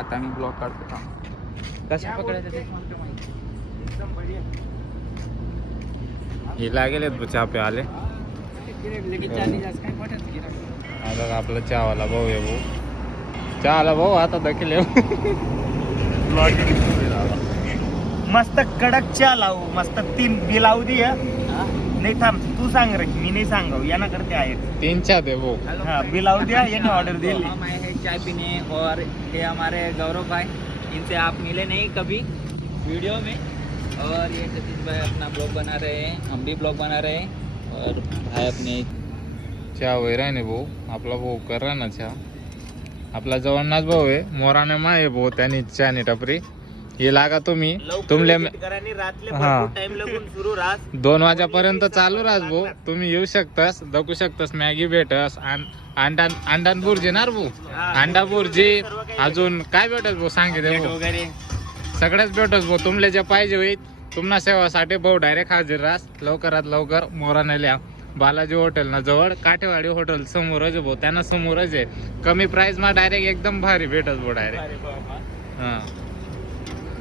आता मी ब्लॉग काढतो का कसं पकडायचं ते मला माहिती. एकदम बढ़िया. हे लागेल चहा पे आले. आता आपला चहावाला भाऊ आहे भाऊ. चहाला भाऊ आता देखील मस्त कडक चहा लावू, मस्त 3 बी लावू दी. नाही थांब, तू सांग रे, मी नाही सांगाव, यांना करते आहे. 3 चहा दे भाऊ. हाँ बिल आउ दिया, ये नहीं ऑर्डर दिया. हम आए हैं चाय पीने और ये हमारे गौरव भाई, इनसे आप मिले नहीं कभी वीडियो में. और ये सतीश भाई अपना ब्लॉग बना रहे हैं, हम भी ब्लॉग बना रहे हैं. और भाई अपने चहा वैरा आहे भाऊ. आपला भाऊ कर रहा ना चहा. आपला जवळनाच भाऊ आहे, मोराने मा आहे भाऊ. त्यांनी चहा नि टपरी हे लागा तुम्ही तुमले हाँ टाइम लगून सुरू राहत. 2 वाजेपर्यंत चालू राहस भाऊ. तुम्ही येऊ शकतास, दखू शकतास. मॅगी भेटस, अंडा बुर्जी ना रे भाऊ. अंडा बुर्जी अजून काय भेटस भाऊ सांगितलं भाऊ. वगैरे सगळ्याच भेटस भाऊ. तुमले जे पाहिजे होईल तुम्हाला सेवासाठी भाऊ डायरेक्ट हजर राहस. लवकरात लवकर मोराने लिहा. बालाजी हॉटेल ना जवळ काठेवाडी हॉटेल समोरच आहे भाऊ. त्यांना समोरच आहे. कमी प्राइस मा डायरेक्ट एकदम भारी भेटस भाऊ डायरेक्ट. हां